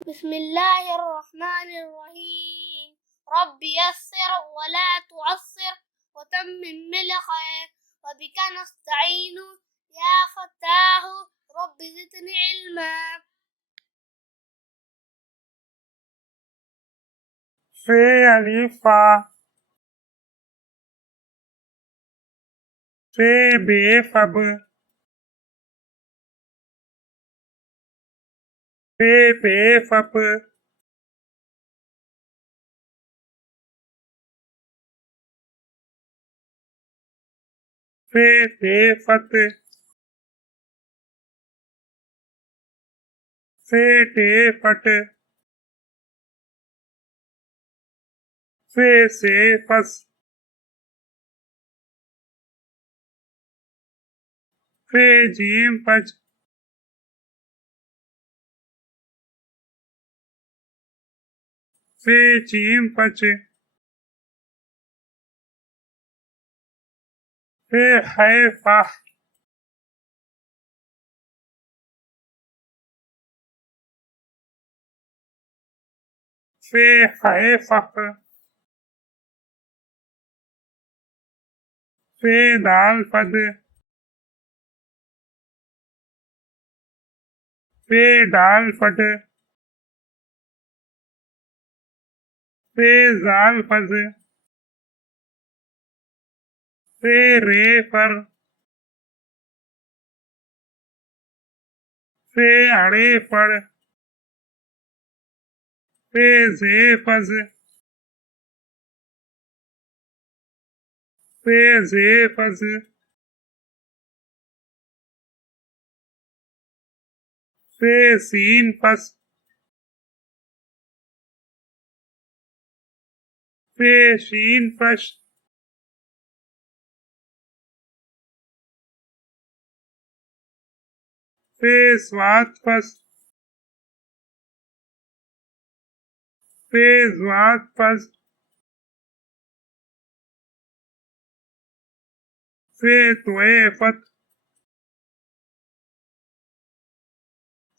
बिस्मिल्लाहिर्रहमानिर्रहीम। रब्बि यस्सिर वला तुअस्सिर वतम्मिम बिल खैर वबिका नस्तईनु या फत्ताहु रब्बि ज़िदनी इल्मा। फे अलिफा फे बे फब फे बे फप फे बे फत फे टे फट फे से फस फे जीम पच फे जीम पच फे है फाह फे है फख फे दाल फद फे दाल फट फे जाल फज फे रे फर फे अड़े फड़ फे जे फज फे जे फज फे सीन फस फे शीन फश फे स्वाद फस फे ज्वाद फस फे तोए फत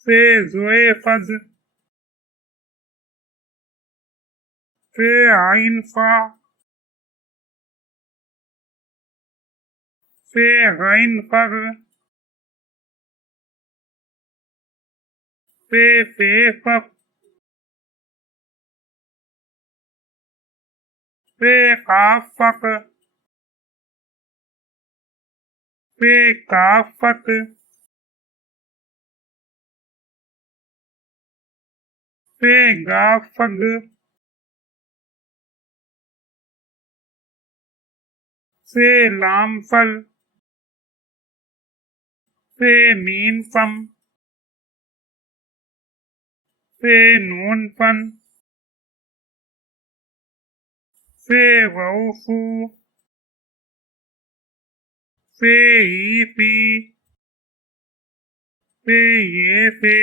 फे जोए फज फे आइन फा फे गैन फग फे फफ फे काफ फक फे काफ फक फे गाफ फग फे लाम फल फे मीन फम फे नून फन फे वफू फे ई पी फे ये फे